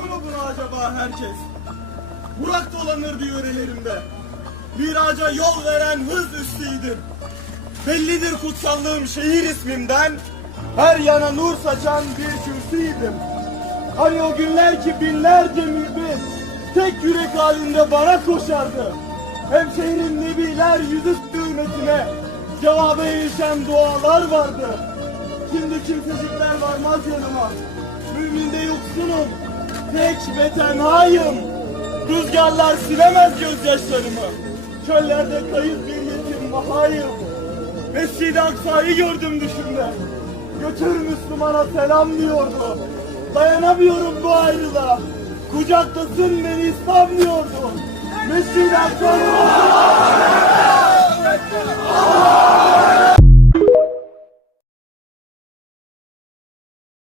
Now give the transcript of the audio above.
Unuttu mu bunu acaba herkes? Burak dolanırdı yörelerimde. Miraca yol veren hız üstüydüm. Bellidir kutsallığım şehir ismimden. Her yana nur saçan bir kürsüydüm. Hani o günler ki binlerce mümin tek yürek halinde bana koşardı. Hem şehrin nebiler yüzü hürmetine cevaba erişen dualar vardı. Şimdi kimsecikler varmaz yanıma. Müminde yoksunum, tek ve tenhayım. Rüzgarlar silemez gözyaşlarımı. Çöllerde kayıp bir yetim vahayım. Mescid-i Aksa'yı gördüm düşümde. Götür Müslümana selam diyordu. Dayanamıyorum bu ayrılığa. Kucaklasın beni İslam diyordu. Mescid-i Aksa'nın